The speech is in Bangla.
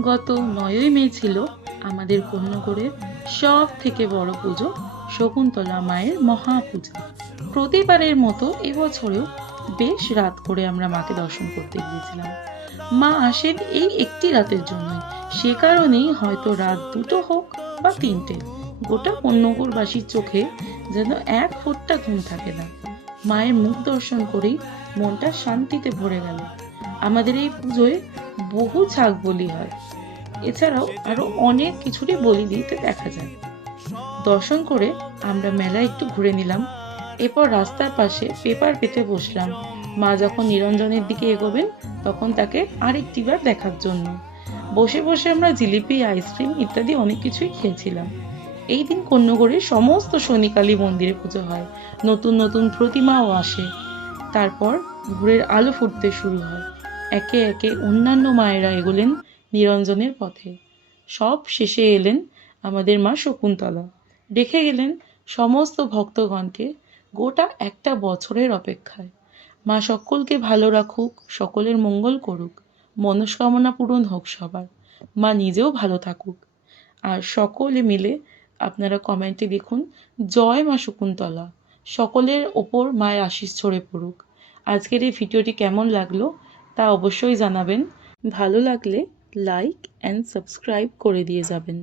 গত ৯ই মে ছিল আমাদের কন্যগড়ের সব থেকে বড় পুজো, শকুন্তলা মায়ের মহাপূজা। প্রতিবারের মতো এবছরেও বেশ রাত করে আমরা মাকে দর্শন করতে গিয়েছিলাম। মা আসেন এই একটি রাতের জন্যই, সে কারণেই হয়তো রাত ২টো হোক বা ৩টে, গোটা কন্যগড়বাসীর চোখে যেন এক ফোঁটা ঘুম থাকে না। মায়ের মুখ দর্শন করেই মনটা শান্তিতে ভরে গেল। আমাদের এই পুজোয় বহু ছাগ বলি হয়, এছাড়াও আরো অনেক কিছুরই বলি দিতে দেখা যায়। দর্শন করে আমরা মেলায় একটু ঘুরে নিলাম, এরপর রাস্তার পাশে পেপার পেতে বসলাম মা যখন নিরঞ্জনের দিকে এগোবেন তখন তাকে আরেকটিবার দেখার জন্য। বসে বসে আমরা জিলিপি, আইসক্রিম ইত্যাদি অনেক কিছুই খেয়েছিলাম। এই দিন কন্যগড়ের সমস্ত শনিকালী মন্দিরে পুজো হয়, নতুন নতুন প্রতিমাও আসে। তারপর ভোরের আলো ফুটতে শুরু হয়, একে একে অন্যান্য মায়েরা এগোলেন নিরঞ্জনের পথে। সব শেষে এলেন আমাদের মা শকুন্তলা, রেখে গেলেন সমস্ত ভক্তগণকে গোটা একটা বছরের অপেক্ষায়। মা সকলকে ভালো রাখুক, সকলের মঙ্গল করুক, মনস্কামনা পূরণ হোক সবার, মা নিজেও ভালো থাকুক। আর সকলে মিলে আপনারা কমেন্টে লিখুন জয় মা শকুন্তলা, সকলের ওপর মায়ের আশিস ছড়ে পড়ুক। আজকের এই ভিডিওটি কেমন লাগলো তা অবশ্যই জানাবেন, ভালো লাগলে লাইক অ্যান্ড সাবস্ক্রাইব করে দিয়ে যাবেন।